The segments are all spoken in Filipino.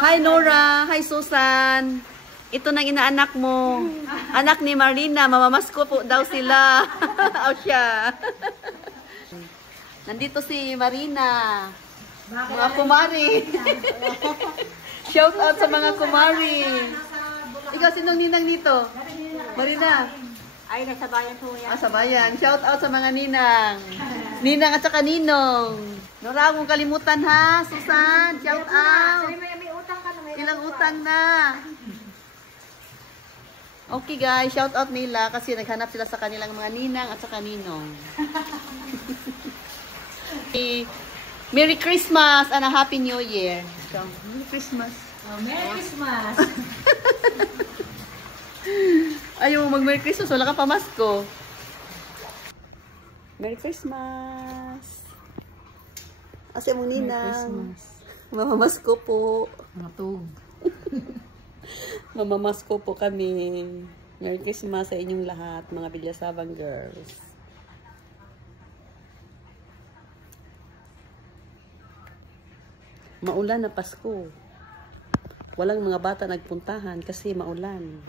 Hi Nora, hi Susan. Ito nang inaanak mo. Anak ni Marina, mamamasko po daw sila. O siya. Nandito si Marina. Mga kumari. Shout out sa mga kumari. Ikaw, sinong ninang dito? Marina. Ay, nasa bayan po yan. Sa bayan. Shout out sa mga ninang. Ninang at saka ninong. Nora, huwag mong kalimutan ha, Susan. Shout out. May utang ka na. Ilang utang na. Okay guys, shout out nila kasi naghanap sila sa kanilang mga ninang at saka ninong. Merry Christmas and a Happy New Year. So, Merry Christmas. Oh, Merry Christmas. Ayaw mo mag-Merry Christmas, wala ka pamasko. Merry Christmas. Asa mong ninang? Mamamasko po. Matug. Mamamasko po kami. Merry Christmas sa inyong lahat, mga Villasavan girls. Maulan na Pasko. Walang mga bata nagpuntahan kasi maulan.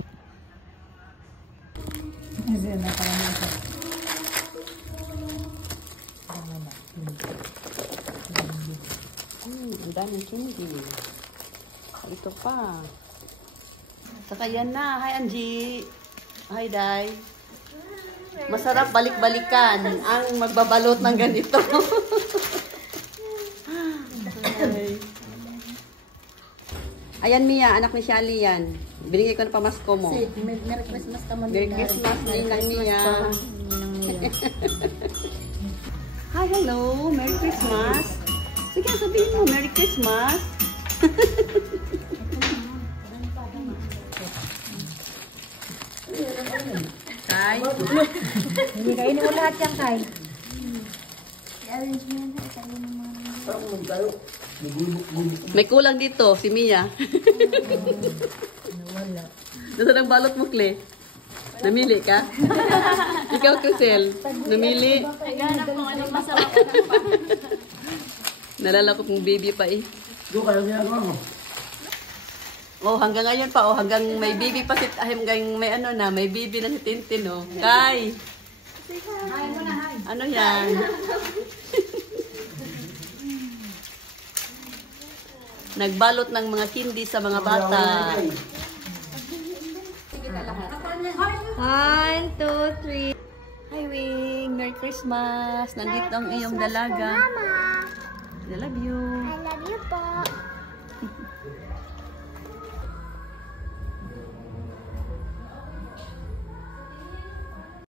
Ang daming candy. Ito pa. Saka yan na. Hi Angie. Hi Day. Masarap balik-balikan ang magbabalot ng ganito. Ayan Mia, anak ni Shali yan. Binigay ko na pamasko mo. Merry Christmas ka mo. Merry Christmas, Ninang Mia. Hi, hello. Merry Christmas. Sige, sabihin mo, Merry Christmas. Kai. Kainin mo lahat yan, Kai. May kulang dito, si Mia. Wala. Nasaan ang balot mo, Kle? Namili ka? Ikaw, Crisel, namili? Naghanap kung anong masarap. Nalala ko kung baby pa eh. Oh, hanggang ngayon pa, oh, hanggang may baby pa si, hanggang may ano na, may baby na si Tintin, oh. Kai! Hi mo na, hi. Ano yan? Nagbalot ng mga candy sa mga bata. 1, 2, 3. Hi, Wing! Merry Christmas! Nandito ang iyong dalaga. Mama, I love you. I love you po.